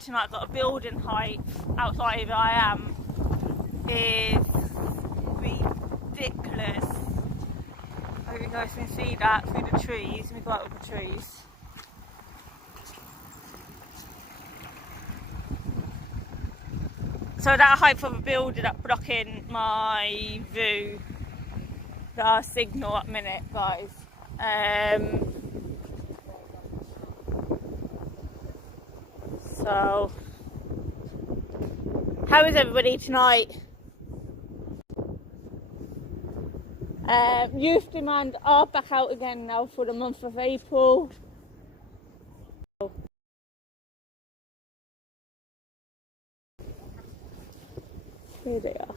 imagine like got a building height outside of where I am is ridiculous. I hope you guys can see that through the trees. Let me go out with the trees. So that height of a building that's blocking my view, the signal at minute, guys. So, how is everybody tonight? Youth Demand are back out again now for the month of April. Here they are.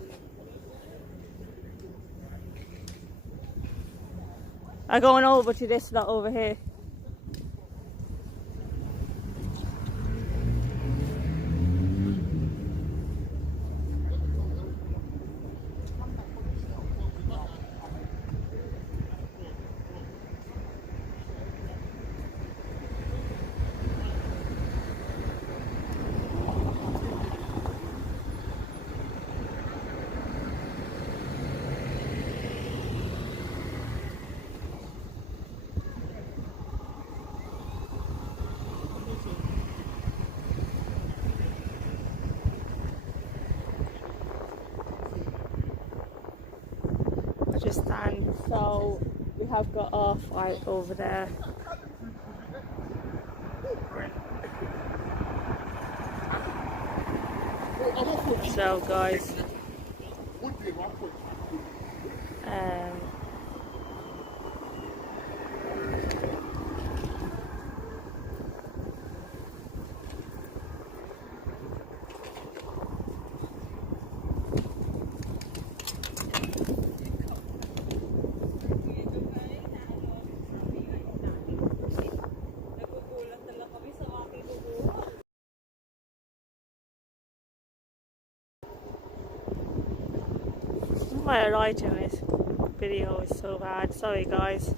I'm going over to this lot over here. Stand, so we have got our fight over there. So guys, why I lied in this video is so bad. Sorry guys.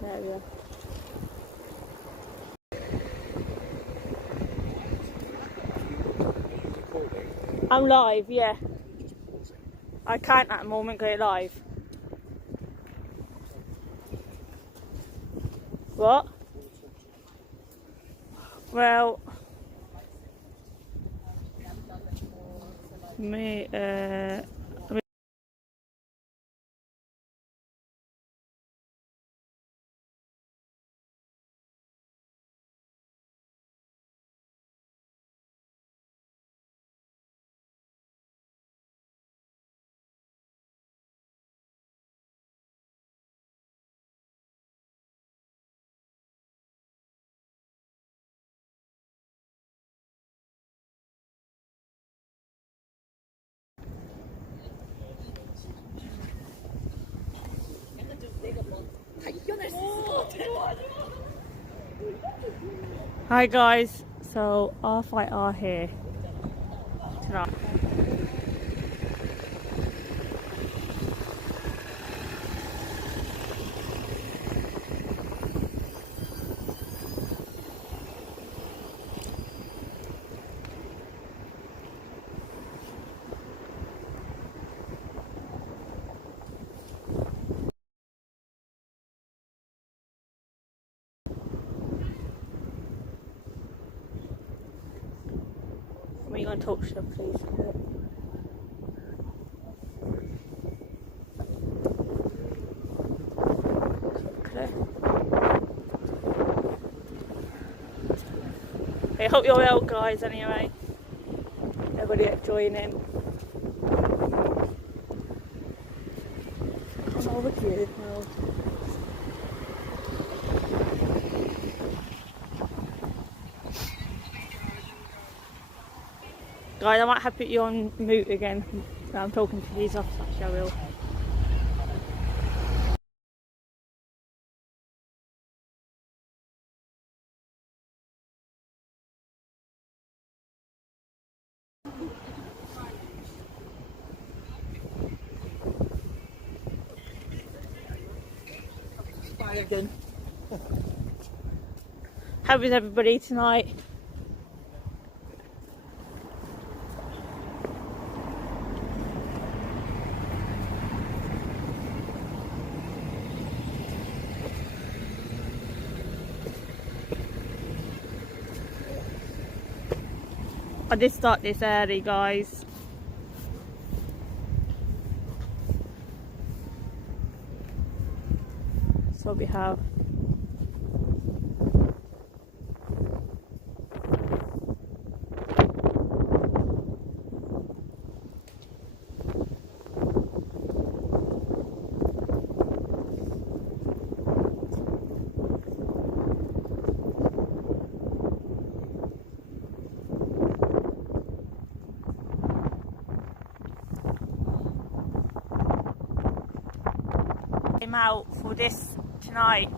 There we are. I'm live, yeah. I can't at the moment go live. What? Well, hi guys, so our fight are here tonight. Are you going to talk to them, please? Okay. I hope you're well, guys, anyway. Everybody joining. Come over to you now. Guys, I might have to put you on mute again. I'm talking to these officers, actually I will. Again. How is everybody tonight? I did start this early, guys. So we have came out for this tonight.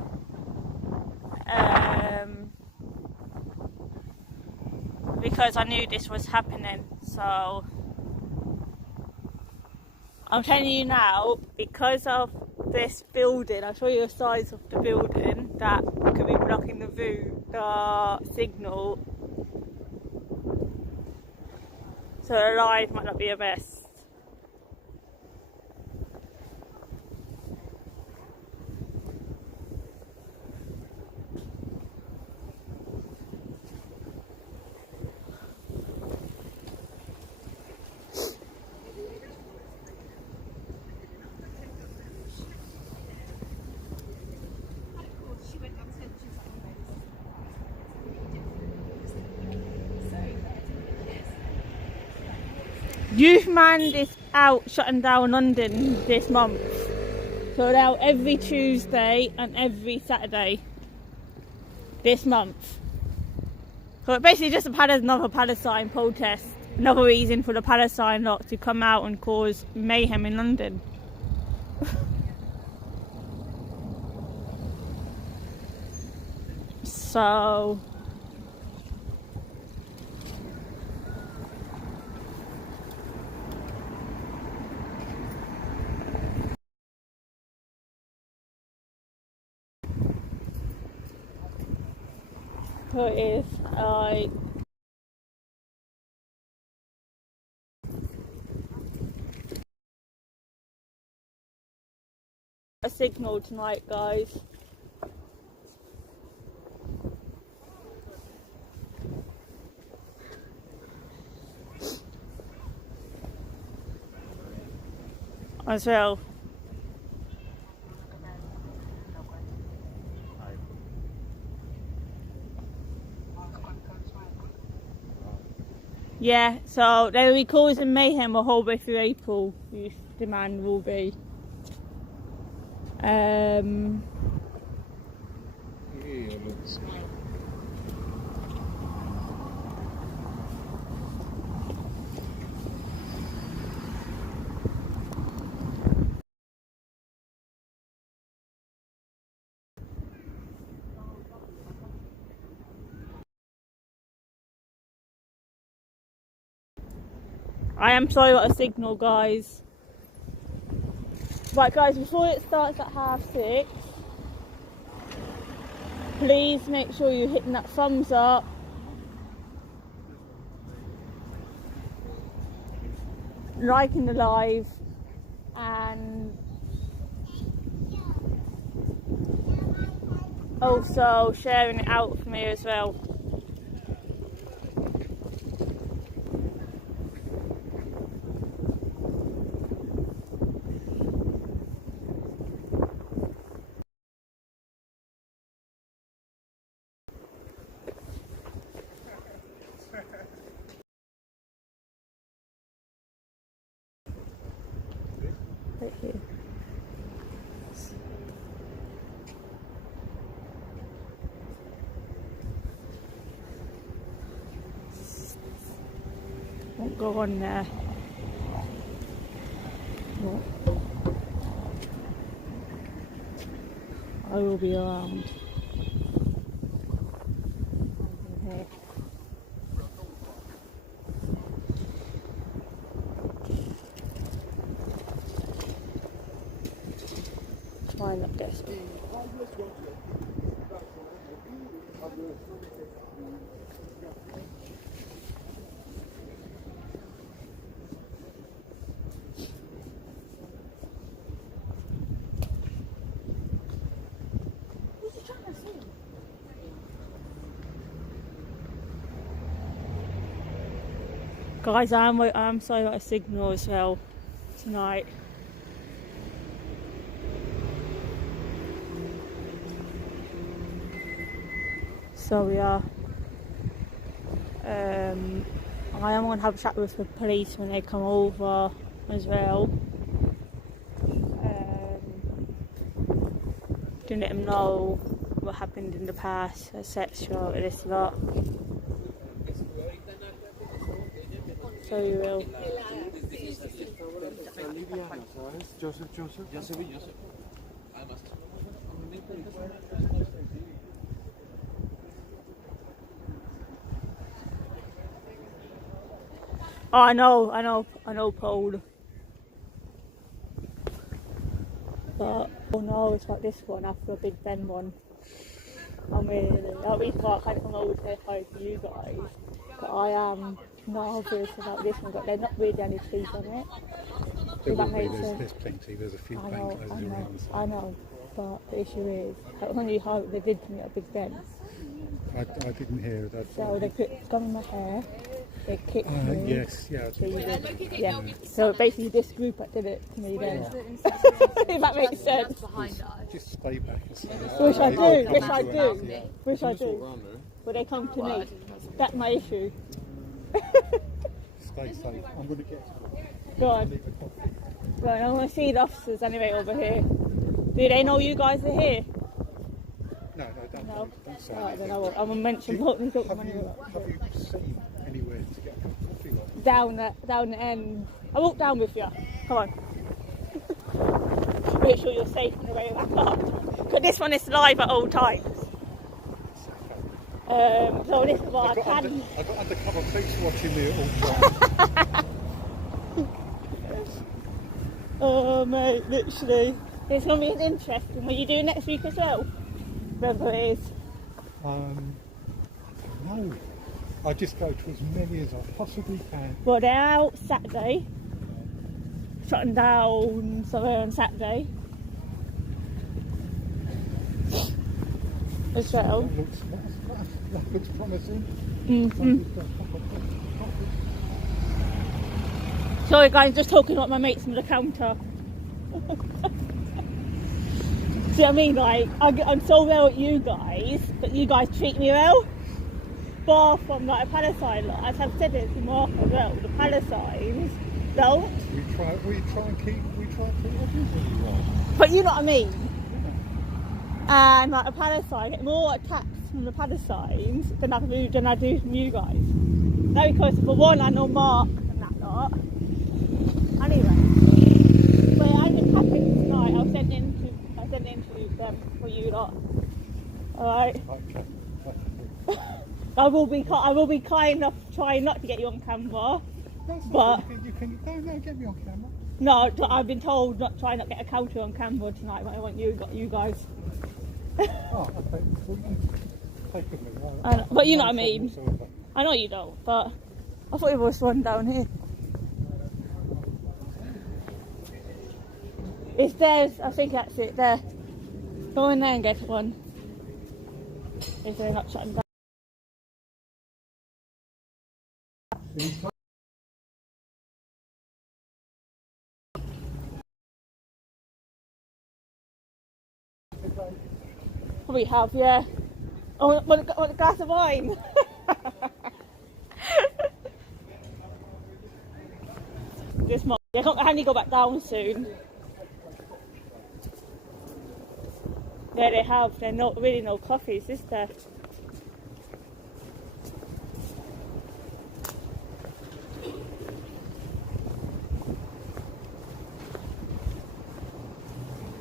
Because I knew this was happening, so I'm telling you now, because of this building, I'll show you the size of the building that could be blocking the signal, so the live might not be a mess. Youth Man is out shutting down London this month. So they're out every Tuesday and every Saturday this month. So it basically just another Palestine protest. Another reason for the Palestine lot to come out and cause mayhem in London. So it is a signal tonight, guys. As well. Yeah, so there will be causing mayhem a whole way through April. Youth demand will be. I am sorry about a signal, guys. Right, guys, before it starts at 6:30, please make sure you're hitting that thumbs up. Liking the live and also sharing it out for me as well. Right here. Won't go on there. No. I will be around. Okay. Try not desperate. Guys, I'm sorry about a signal as well tonight. So we are. I am going to have a chat with the police when they come over as well. To let them know what happened in the past, etc. This lot. So you will. Oh, I know, Paul. But oh no, it's like this one after a Big Ben one. I mean, that was why I can't come over to say hi to you guys. But I am nervous about this one, but there's not really any trees on it. There's plenty, there's a few bank loads around. I know, but the issue is, I don't know how they did to me at Big Ben. I didn't hear that. So they put gum in my hair, they kicked me. Yes, yeah. Yeah. So basically this group that did it to me then. If that makes sense. Just stay back and say Wish I do. But they come to me. That's my issue. Stay safe. I'm going to get to it. Go on. Right, I want to see the officers anyway over here. Do they know you guys are here? No, don't say Right, then anything. I will. I'm going to mention what we got. Have you seen anywhere to get a cup of coffee like that? Down the end. I walk down with you. Come on. Make sure you're safe on the way back up. Because this one is live at all times. So this is what I can. I've got undercover police watching me at all times. Oh mate, literally. It's going to be an interesting. Will you do next week as well? Whatever it is. I don't know. I just go to as many as I possibly can. Well, they're out Saturday. Shutting down somewhere on Saturday. As well. That looks promising. Sorry guys, just talking about my mates on the counter. See what I mean? Like, I'm so well at you guys, but you guys treat me well. Far from like a Palestine lot, as I've said it to Mark as well, the Palestines don't. We try and keep everybody right. But you know what I mean? And like a Palestine, I get more attacks from the Palestines than I do from you guys. No, because for one, I know Mark and that lot. Anyway, but I just happened tonight. I sent in to them for you lot. Alright. Okay. I will be kind enough to try not to get you on camera. But you can don't get me on camera. no, I've been told not try not get a counter on camera tonight, but I want you guys. Oh, okay. Well, you take it with me. I know, but you know what I mean. I know you don't, but I thought it was one down here. It's theirs, I think that's it there. Go in there and get one. If they're not shutting down. Probably have, yeah. Oh, want a glass of wine? This month. Yeah, I need to go back down soon. Yeah, they have. They're not really no coffees, is there?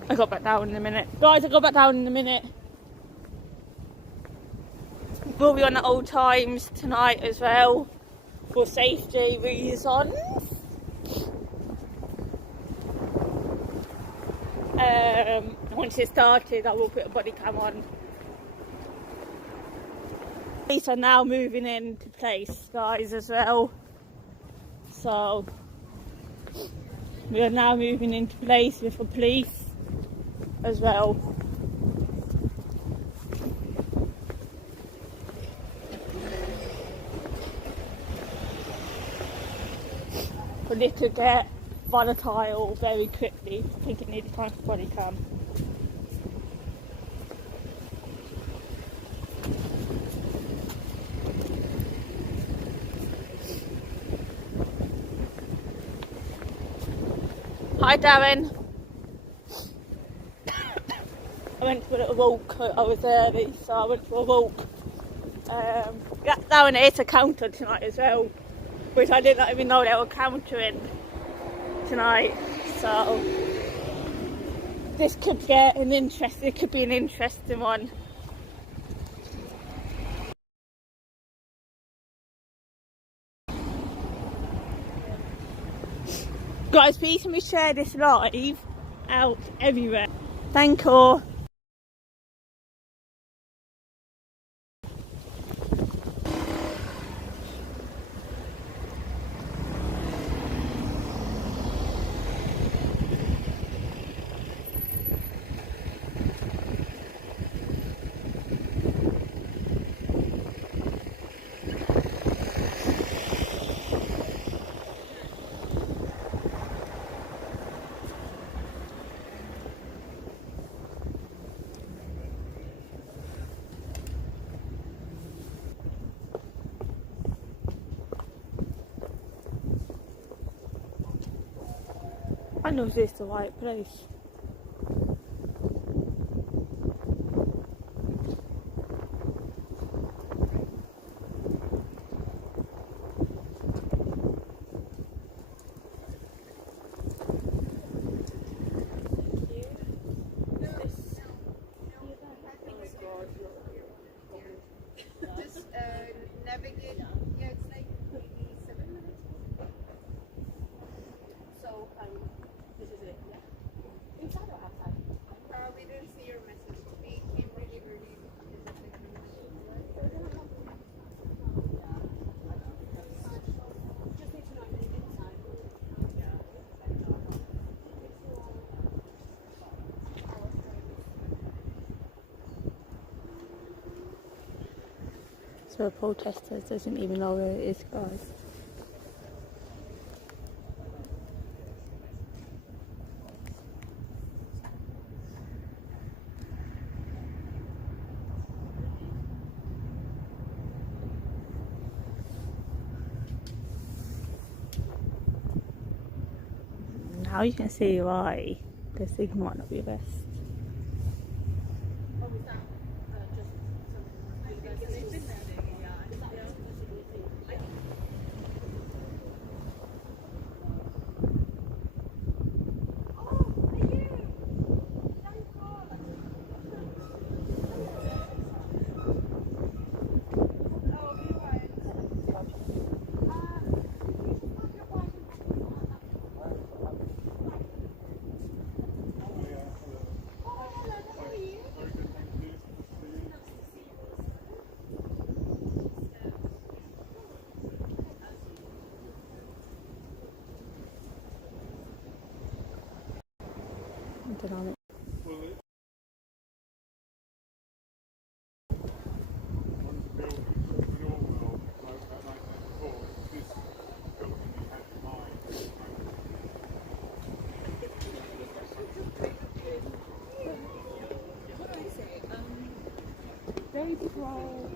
I got back down in a minute. Guys, I got back down in a minute. We'll be on at Old Times tonight as well for safety reasons. Once it started, I will put a body cam on. Police are now moving into place, guys, as well. So we are now moving into place with the police as well. and it could get volatile very quickly. I think it needed time for body cam. Hi Darren. I went for a little walk. I was early, so I went for a walk. Darren ate a counter tonight as well, which I didn't even know they were countering tonight. So this could get an interesting. It could be an interesting one. Guys, please can we share this live out everywhere? Thank you. I know this is the right place. Just navigate. Yeah, it's like maybe 7 minutes. So this is it. Yeah. Inside or outside? We didn't see your message. We came really early. Just need to know inside. So a protester doesn't even know where it is, guys. Now you can see why the signal might not be best. I don't know. Very pro.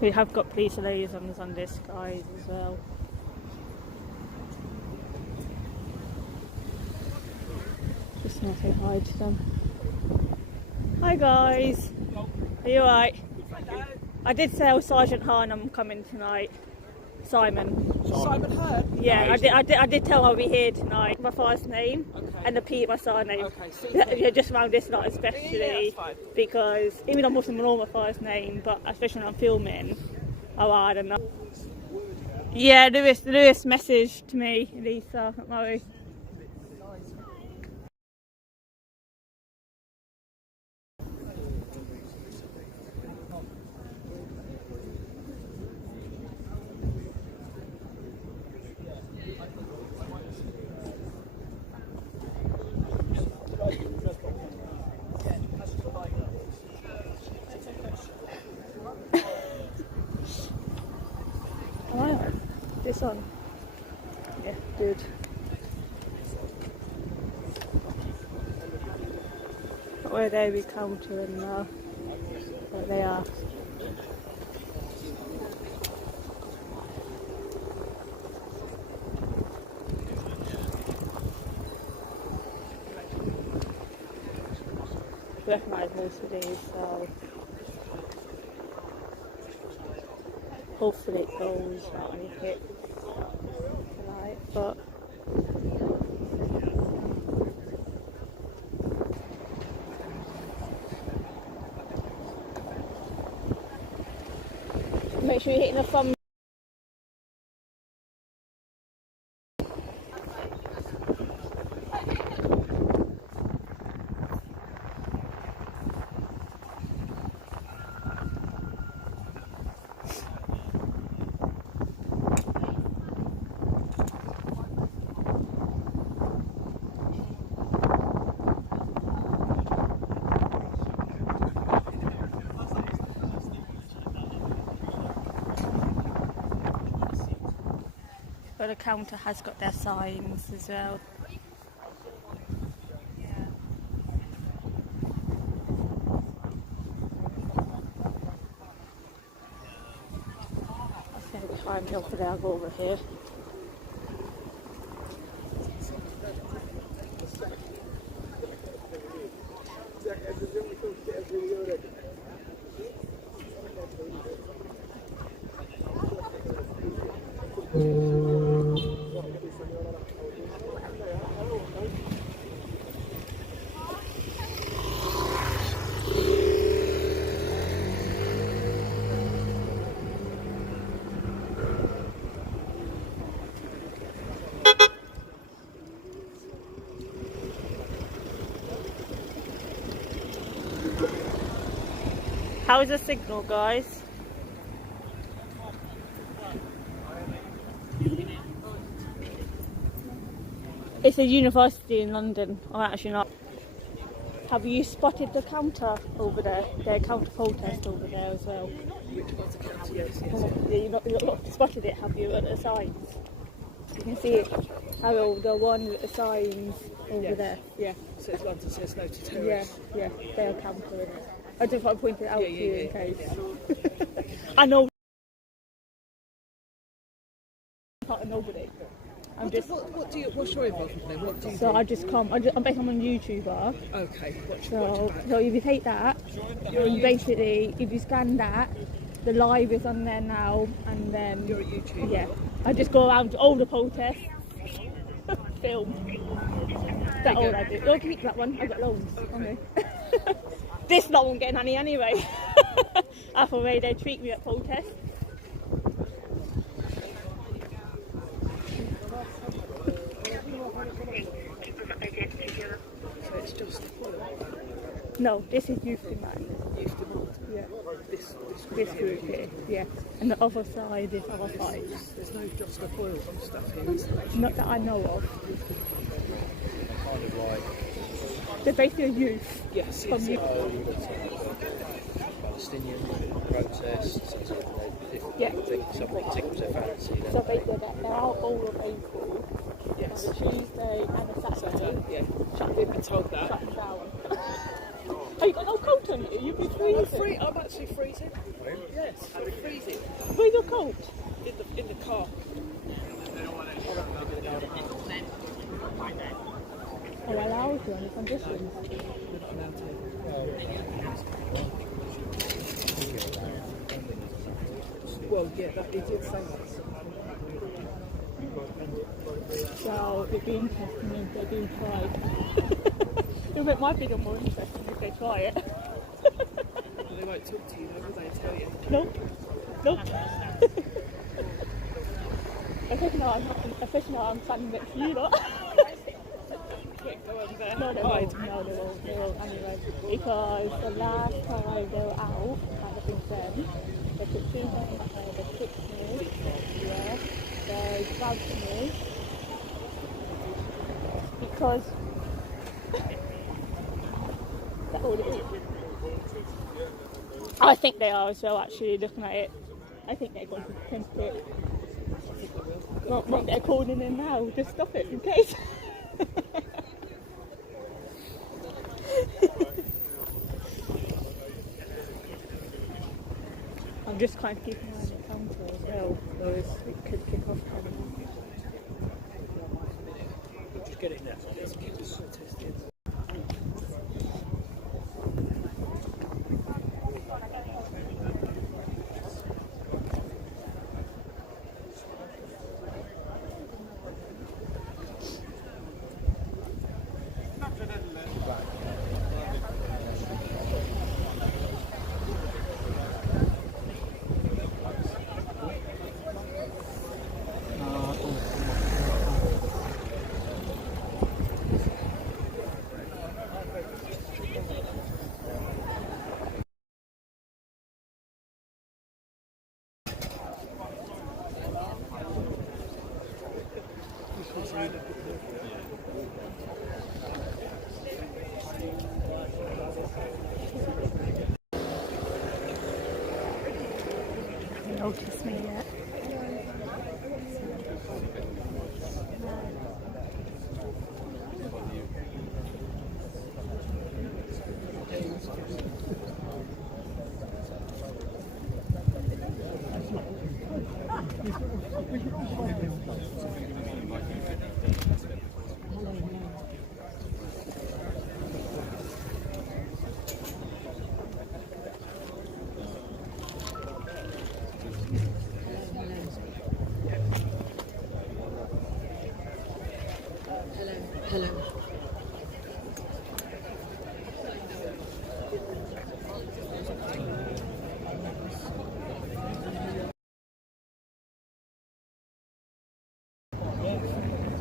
We have got police liaisons on this, guys, as well. Just want to say hi to them. Hi guys, are you alright? I did tell Sergeant Harnham coming tonight. Simon Hurd? Yeah, I did tell her I'll be here tonight. My first name and the P my surname. Okay, super. Yeah, just around this lot especially, Yeah, that's fine. because even though I'm Muslim, I know my first name, but especially when I'm filming, oh, I don't know. Yeah, Lewis messaged me, Lisa, don't worry. Oh, this one. Yeah, good. Not where they be countering now, but they are. I recognise most of these, so hopefully it goes not any hit tonight, but make sure you're hitting the thumb. But the counter has got their signs as well. I think we'll try and go for the I'll go over here. How's the signal, guys? It's a university in London. I'm actually not. Have you spotted the counter over there? The counter protest over there as well. Yes. Yeah, you've not spotted it, have you, at the signs? You can see it. How the one with the signs over there. Yeah. So it's London says no to Yeah, terrorists. yeah, they're countering it. I just want to point it out to you in Yeah. case. I know. Part of nobody. I'm just. What's your involvement then? What do you So do? I just come. I'm basically I'm a YouTuber. Okay. So if you take that, and basically if you scan that, the live is on there now, and then You're a YouTuber. yeah, I just go around to all the protests, film. That's all I do. Don't keep that one. I've got loads. Okay. This lot won't get any anyway. That's the way they treat me at protests. So it's just a foil. No, this is youth demand. Youth demand. Yeah. This This group here. Yeah. And the other side is other sides. There's no just a foil and stuff here, is there? Not that I know of. Kind of like They're basically a youth. Yes. From Yes. Palestinian protests, and so Yeah. if somebody tickles their fancy, then So basically they're out all of April. Yes. On the Tuesday and the Saturday. Yeah. Shut We've been told that. shut them down. Oh, you got no coat on you? You'd be freezing. I'm actually freezing. Yes, I'm freezing. Where's your coat? In the car. Oh, allows you on the conditions. Well, yeah, that he did say that. So it'd be interesting if they do try. It'll make my video more interesting if they try it. They won't talk to you, though, will they? Tell you. Nope. Nope. Especially now I'm standing next to you, lot. Quick, go over there. No, they Hide. won't. No, they won't. They won't anyway. Because the last time they were out, at the Big Ben, they put 2 men up there, they kicked me, yeah, they grabbed me. Because that's all it is. I think they are as well, actually, looking at it. I think they're going to attempt it. What they're calling in now, just stop it in case. I'm just kind of keeping an eye on the counter as well, otherwise it could kick off. Just get it now. Notice me yet.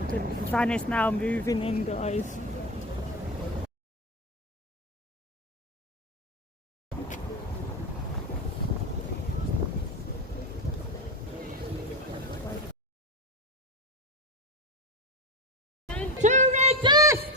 The van is now moving in, guys. To resist!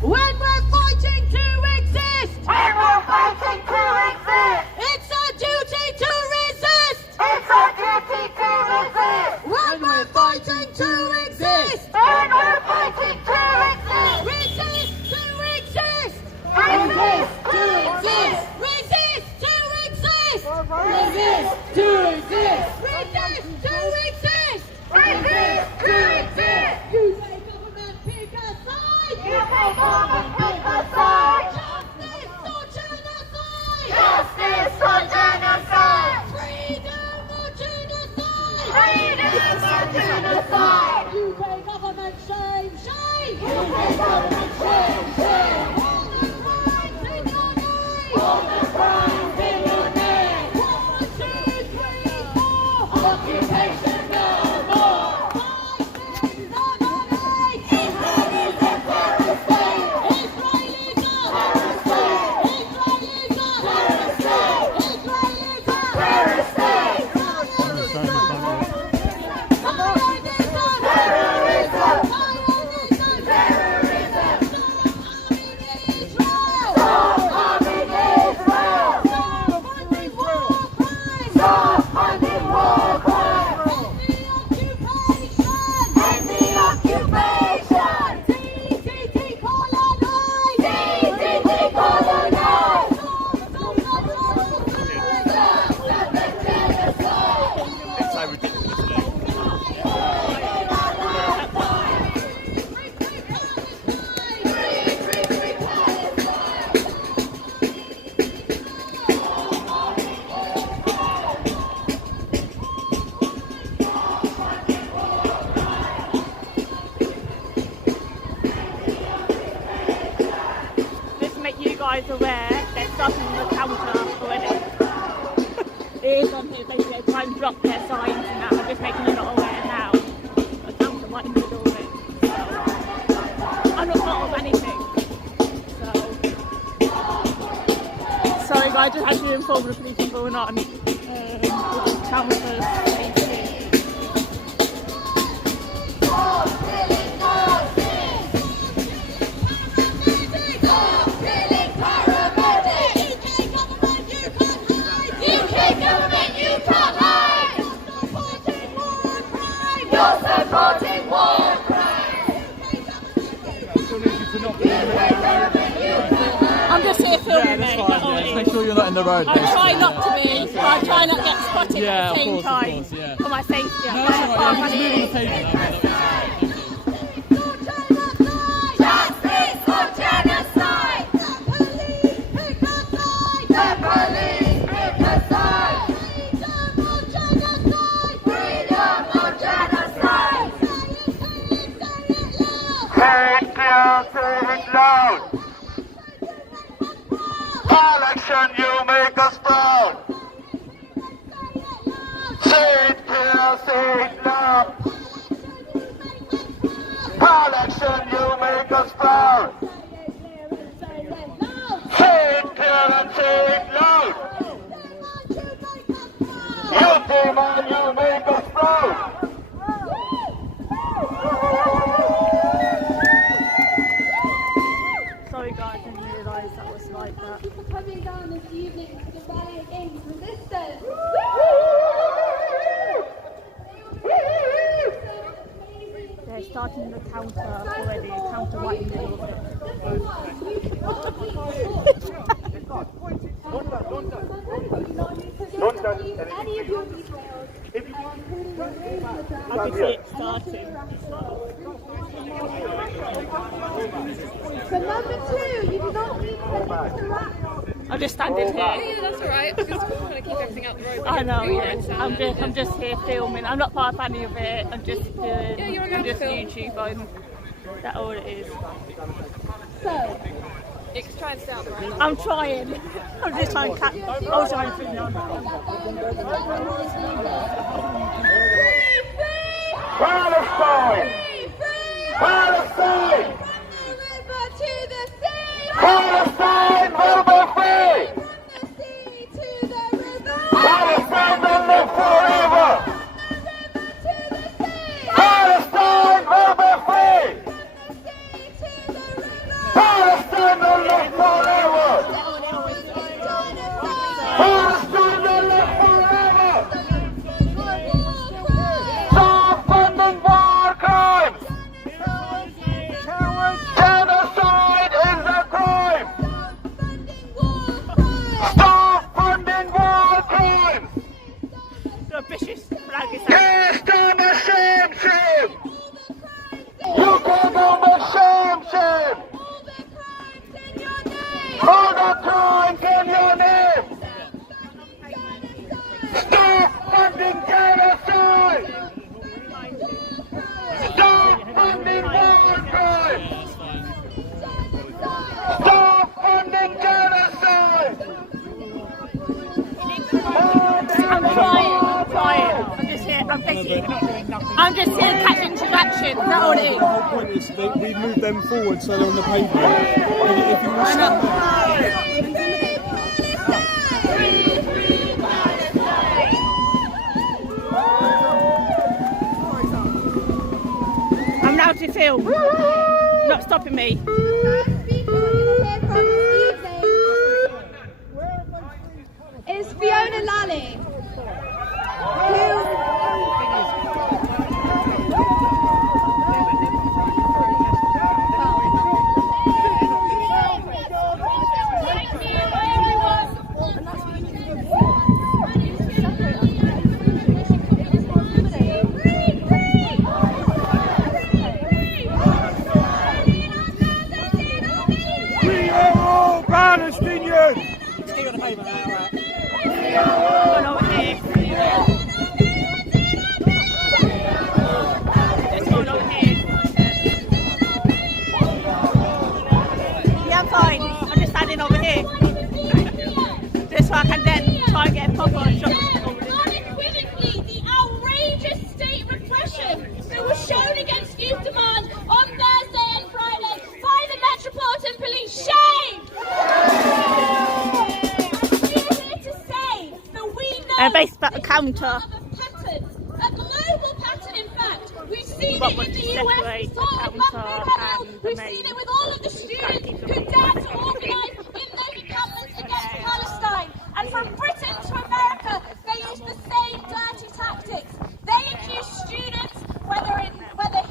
When we're fighting to exist! When we're fighting to exist! It's our duty to resist! It's our duty to resist! When we're fighting to exist! When we're fighting to exist! Resist to exist! Resist to exist! Resist to exist! Resist to exist! Resist to exist! Resist to exist! UK government, pick a side! UK government, pick a side! Justice or genocide! Justice or genocide! Freedom or genocide! Freedom or genocide! UK government, guys aware, they're starting on the counter already. It is on here, basically, they try and block their signs and that. I'm just making you not aware now. The counter right in the middle of it. So, I'm not part of anything. So, sorry guys, just had to inform the police what's going on. Counters, I'm just here filming, mate. That's all it is. Make sure you're not in the road. I try not to be. I try not to get spotted Yeah, at of the same course, of time. course, yeah. For my safety. No, that's all right. Yeah, just move on the pavement. Justice or genocide? The police pick a side. The police pick a side. Freedom or genocide? Freedom or genocide? Say it loud. Election, you make us proud. Say it clear, say it loud. Election, you make us proud. Say it clear and say it loud. You demand, you make us proud. Sorry guys, I didn't realise that was like that. Thank you for coming down this evening to the rally against resistance. They're starting the counter already, counter right in the middle of it. Any of your details. I can see it starting. For number 2, you do not need to interact. I'm just standing here. Yeah, that's alright. I'm just trying to keep everything out the road. I know, yeah. Yeah. I'm just here filming. I'm not part of any of it. I'm just doing. Yeah, you're I'm allowed to just film. YouTube. That's all it is. So, You can try and stay out the road. I'm trying. I'm just trying to catch. Oh, sorry, for now. Palestine! Palestine! from the river to the sea. Palestine will be free! From the sea to the river. Palestine will live forever! To the sea. Palestine will be free! To the river. Palestine will live forever! Palestine will live forever! Stop funding war crimes! Genocide is a crime! Stop funding war crimes! The ambitious flag is out. Yes, done a shame, shame! You can do the shame, shame! All the crimes in your name! Stop funding genocide! Stop funding war crimes! Stop funding genocide! I'm trying. I'm just here. I'm just here catching interaction. That's all it is. The whole point is that we move them forward so they're on the pavement. If you want to I'm now to film. Not stopping me. People you're gonna hear from this evening is Fiona Lally, We are all Palestinians! stay on the pavement now, right? Going over here. Just going over here. Yeah, I'm fine. I'm just standing over here. counter. Of a pattern, a global pattern, in fact. We've seen But it what in the to US, separate we saw it the with counter Buffalo, and the we've main seen it with all of the students who dared to organise in those encampments against Palestine. And from Britain to America, they use the same dirty tactics. They accuse students, whether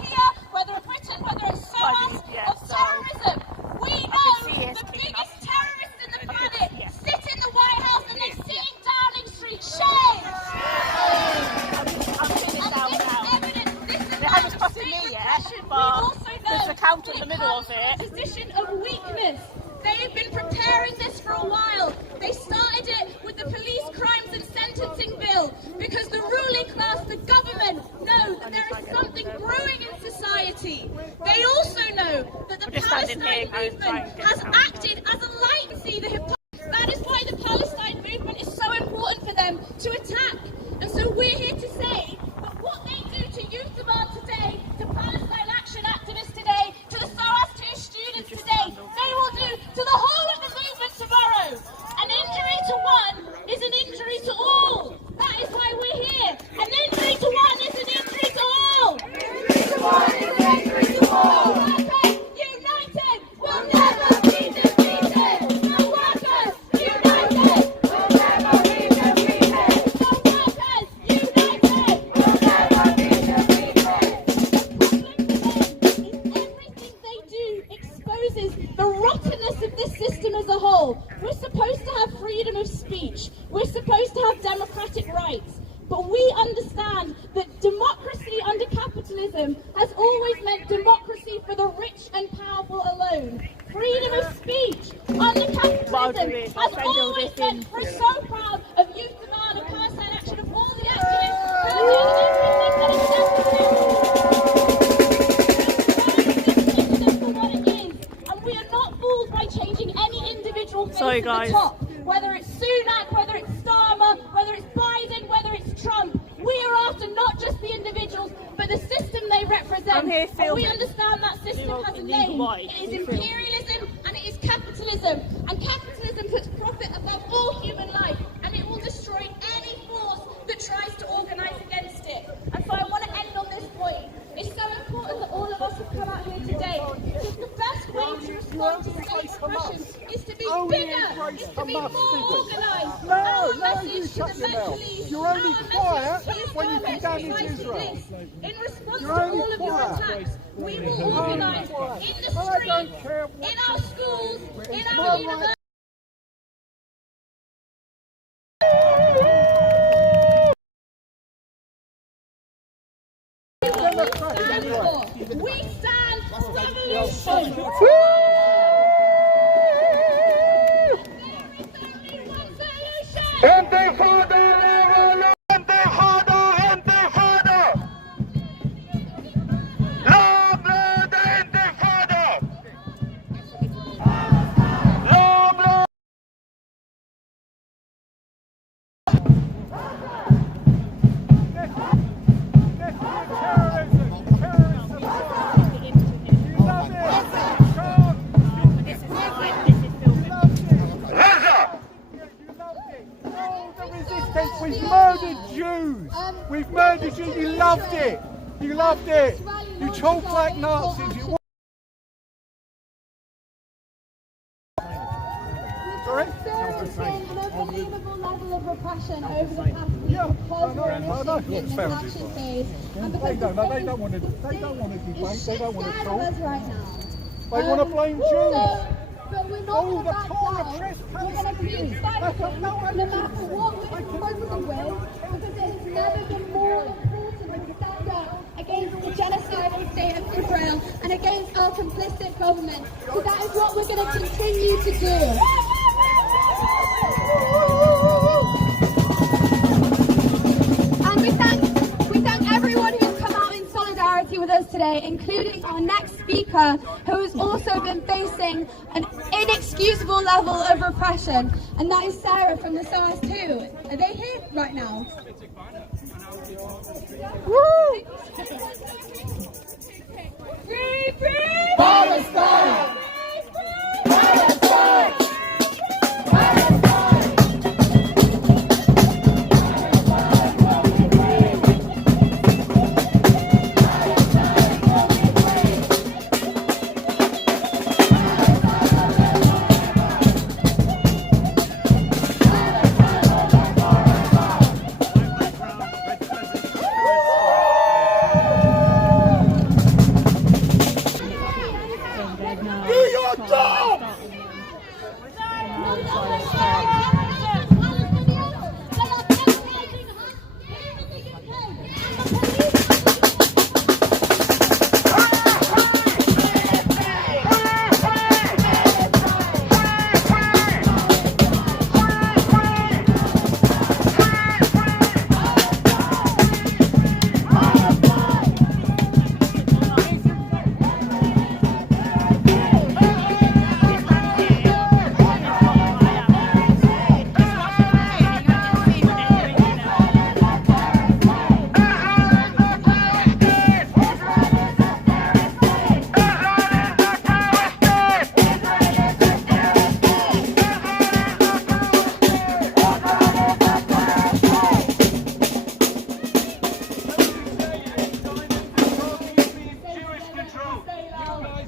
here, whether in Britain, whether in SOAS, of terrorism. We know the biggest terrorists in the planet sit in the White House and they sit in Downing Street. Shame! I'm pinning it down now. They haven't spotted me yet, We but also know there's a counter in the middle of a it. position of weakness. They've been preparing this for a while. They started it with the Police Crimes and Sentencing Bill because the ruling class, the government, know that there is something brewing in society. They also know that the Palestine movement has acted as a light to see the hypocrisy. That is why the Palestine movement is so important for them to attack. And so we're here to say that what they do to Youth Demand today, to Palestine Action activists today, to the SOAS 2 students today, they will do to the whole of the movement tomorrow. An injury to one is an injury to all. That is why we're here. An injury to one is an injury to all. Workers united will never be defeated. The workers united will never be defeated. The workers united will never be defeated. Everything they do exposes the rottenness of this system as a whole. We're supposed to have freedom of speech. We're supposed to have democratic rights. But we understand that democracy under capitalism has always meant democracy for the rich and powerful alone. Freedom of speech under capitalism has always meant, we're so proud of Youth Demand and Palestine Action, of all the activists who are doing everything for what it is. And we are not fooled by changing any individual face Sorry, at guys. the top. Whether it's Sunak, whether it's Starmer, whether it's Biden, whether it's Trump, we are after not just the individuals, but the system they represent. I'm here And we filming. understand that system has a name. It is imperialism and it is capitalism. And capitalism puts profit above all human life, and it will destroy any force that tries to organise against it. And so I want to end on this point. It's so important that all of us have come out here today, because the best way to respond to state oppression is to be bigger, is to be more organised. Our message to the mentally, You're only our quiet message to when you Islamic condemn is Israel. this. In response You're to only all of your quiet. attacks, we will organise in the I don't street, care what in our schools, in It's our my right. universities. We stand for revolution. There is only one solution. Intifada, intifada, intifada. La blada intifada. La blada. Reza. We've murdered Jews. We've murdered you. You loved it. You loved it. You talk like Nazis. You Sorry? There's been an unbelievable level of repression over the past week because we're initiating this action phase. And because They don't want to debate. They don't want to scared of talk. us right now. They want to blame Jews. So, but we're not Oh, going the to back Torah down. trespass. We're going to keep fighting no matter what we're confronted with, because it has never been more important to stand up against the genocidal state of Israel and against our complicit government. So that is what we're going to continue to do. And we thank everyone who's come out in solidarity with us today, including our next speaker, who has also been facing an inexcusable level of repression, and that is Sarah from the SOAS 2. Are they here right now? Woo! Free, free! Palestine! Free, free! Palestine! Palestine!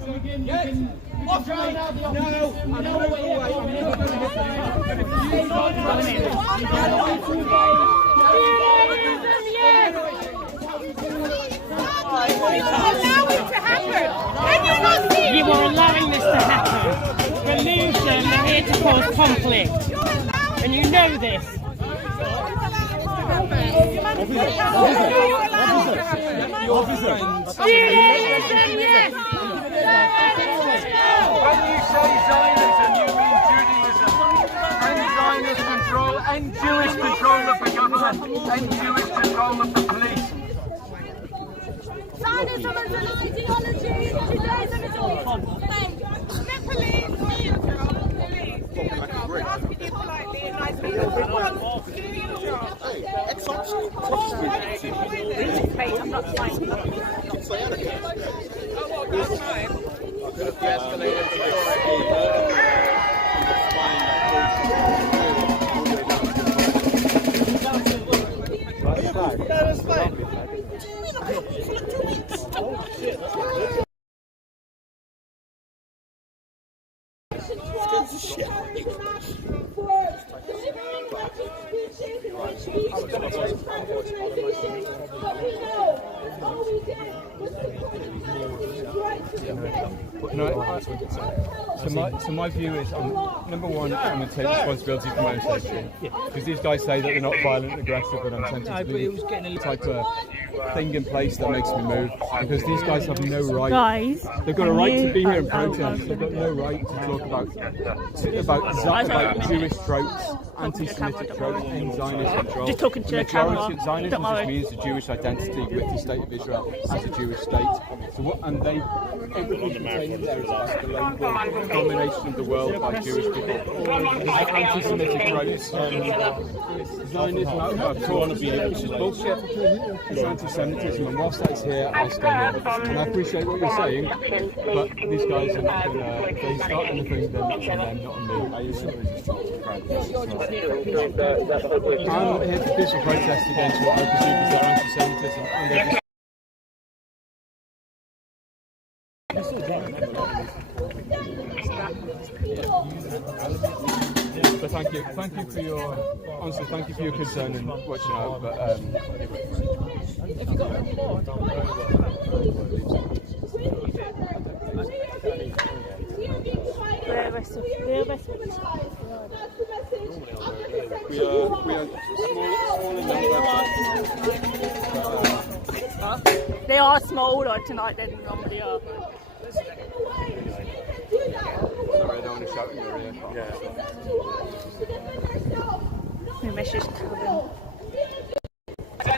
You are allowing this to happen. Revolution are here to cause conflict. And you know this. Yes! When you say Zionism, you mean Judaism. And Zionist control, and Jewish control of the government, and Jewish control of the police. Zionism is an ideology, Judaism is all fake. The police, do your job. Police, do your job. We're asking you politely and nicely. Do your job. Hey, I'm not fine. So my view is, number one, I'm going to take responsibility for my own safety. Because these guys say that they're not violent and aggressive, and I'm tempted to be type of thing in place that makes me move. Because these guys have no right. Guys, they've got a right to be here and protest. They've got no right to talk about Jewish tropes, anti-Semitic tropes, and Zionist control. Just talking to the camera. Zionism Don't just worry. means the Jewish identity with the state of Israel as a Jewish state. So what, and they everything contained there is about the label domination of the world by Jewish people. Anti-Semitic tropes. Zionism, it's bullshit. It's anti-Semitism, and whilst that's here, I'll stay here. And I appreciate what you're saying, but these guys are not going to. If they start anything, then that's on them, not on me. I'm here to peaceful protest against what I perceive as their anti-Semitism, and they're So thank you for your honestly, thank you for your concern and watching out. But we are small in number. They are smaller tonight than they normally are. Sorry, I don't want to shout in your ear. My message to them.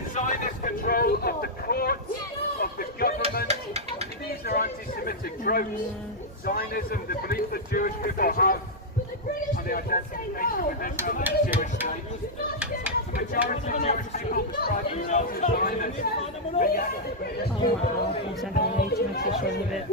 Zionist control of the courts, of the government. These are anti-Semitic tropes. Zionism, the belief that Jewish people have, and the identification with Israel as a Jewish state. The majority of Jewish people describe themselves as Zionists. Oh, I'm sending a message on a bit.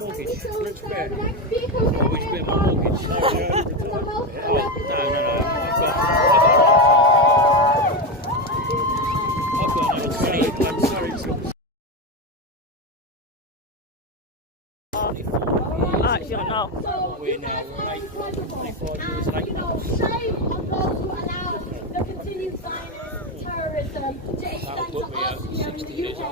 mortgage. Looks fair. Which bit of my mortgage? I've got another seat. I'm sorry. Actually, I don't know. We're now 25 years late. Shame on those who allowed the continued Zionist terrorism to extend to us here in the UK,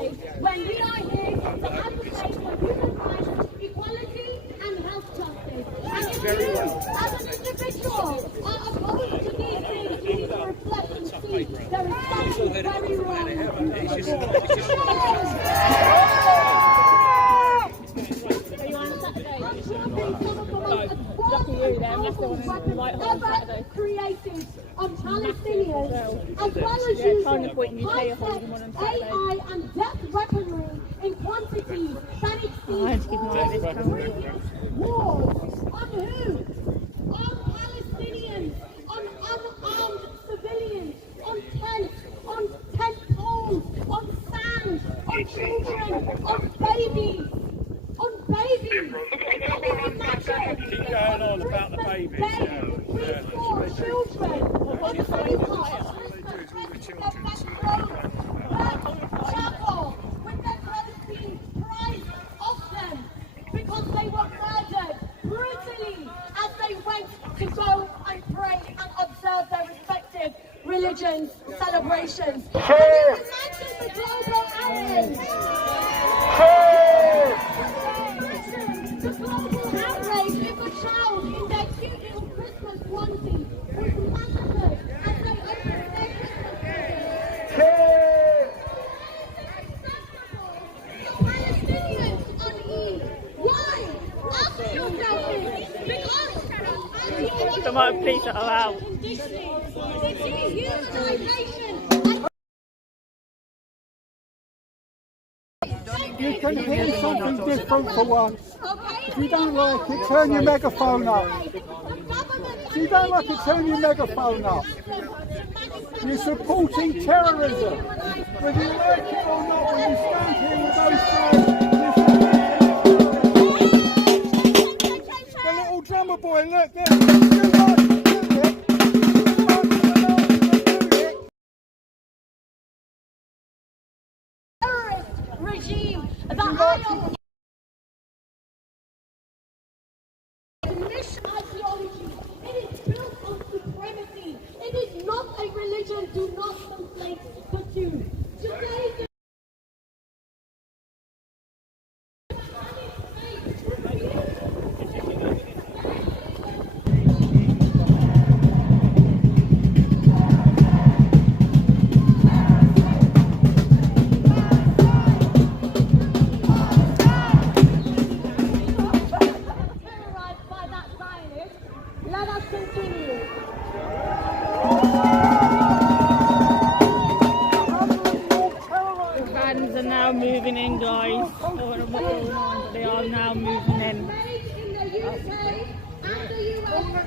when we are here to advocate for human rights, equality and health justice. And if you, as an individual, are opposed to these things, you need to reflect and see there is something very wrong. Created on Palestinians, as well as using high-tech, AI and death weaponry in quantities that exceed wars. On who? On Palestinians, on unarmed civilians, on tents, on tent poles, on sand, on children, on babies. On babies! Keep going on about the babies. We saw children on the chapel with their clothes being prized off them because they were murdered brutally as they went to go and pray and observe their respective religions' celebrations. Can you imagine the global outrage? The global outrage if a child in their cute little Christmas onesie was massacred as they opened their Christmas presents. Palestinians on Eid. Why? Ask yourself this. Because Come on, please shut her out. this is dehumanization. You can hear something different for once. If you don't like it, turn your megaphone up. If you don't like it, turn your megaphone up. You're supporting terrorism. Whether you like it or not, when you stand here with those guys, the little drummer boy, look there. Regime that this ideology, it is built on supremacy. It is not a religion. Do not conflate the two. Today, let us continue. The vans are now moving in, guys. I don't know what's going on, but they are now moving in. In the UK and the US,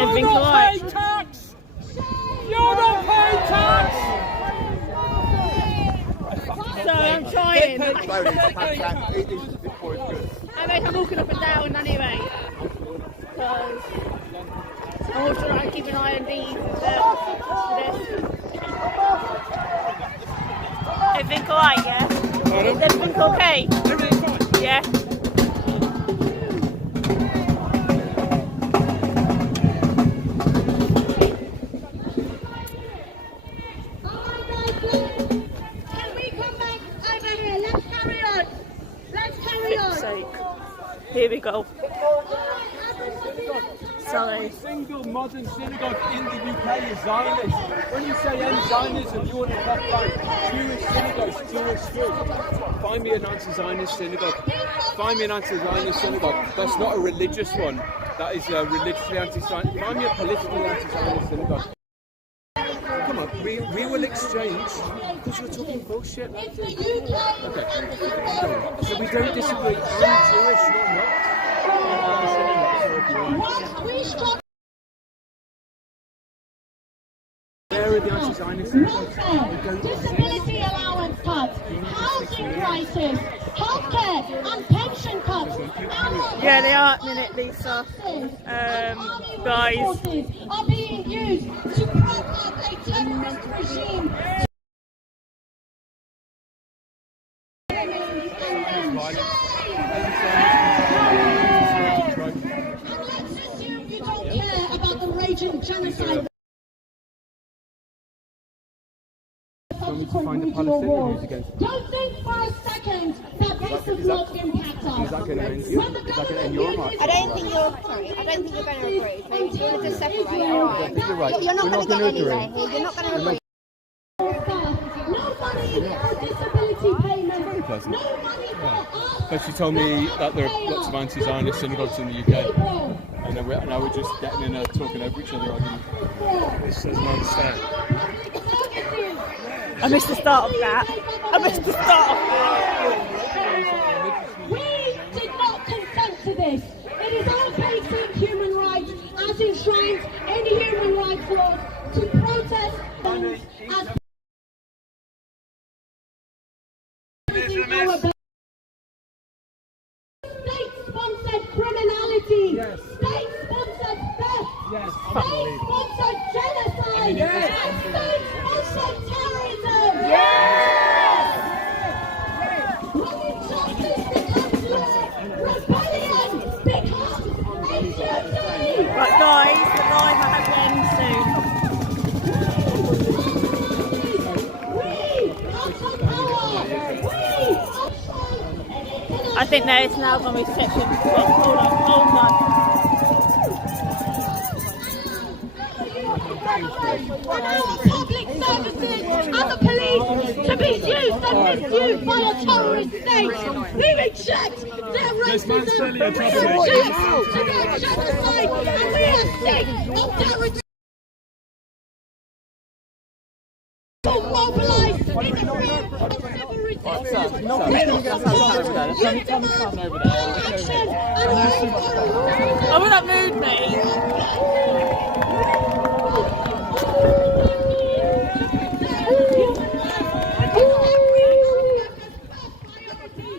Everything alright? tax! You don't pay tax! So I'm trying. I make them walking up and down anyway. Because I'm also trying to keep an eye on these. Everything alright, yeah? Is everything okay? Everything's fine. Yeah. Can we come back over here? Let's carry on. Let's carry on. Sake. Here we go. Sorry. Every single modern synagogue in the UK is Zionist. When you say end Zionism, you want to talk about Jewish synagogues, Jewish schools. Find me an anti-Zionist synagogue. Find me an anti-Zionist synagogue. That's not a religious one. That is a religiously anti-Zionist. Find me a politically anti-Zionist synagogue. Come on. we will exchange because you're talking bullshit. It's the UK. Okay. So we don't disagree. I'm Jewish, you're not. What we struck. Where are the anti-Zionists? Welfare, disability allowance cuts, housing crisis, healthcare and pension cuts. Yeah, they are at minute, Lisa. Guys. Forces are being used to prop up a terrorist regime. And let's assume you don't care about the raging genocide. Find a Palestinian who's against it. Don't think for a second that this does not impact us. Is that going to end you? Is that going to end your march? I don't think you're going to agree. So you're going to separate. All right. I think you're right. You're not We're going to get agree. anywhere here. You're not going to agree. No money for disability payments. Very pleasant. No money for us. But she told me that there are lots of anti-Zionist synagogues in the UK, and now we're just getting in talking over each other arguing. This doesn't understand. I missed the start of that. We did not consent to this. It is our basic human rights as enshrined in the human rights law to protest as state-sponsored criminality, state-sponsored theft, state-sponsored genocide, state-sponsored terrorism. When injustice becomes law, rebellion becomes a duty. Right, guys, the live I have to end soon. We are for power. We are I think there is now going to be section. Hold on. Allow public services and the police to be used and misused by a terrorist state. We reject their racism. We reject their genocide. And we are sick of terrorism. Mobilise in the field of civil resistance. Oh, will that mood me?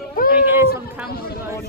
I think it is on camera, guys.